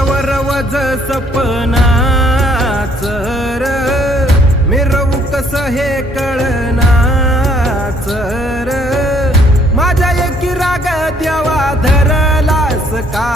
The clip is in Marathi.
डोक्यावर वज सपनाच र मिरवू कस हे कळनाच र माझ्या एकी राग देवा धरलास का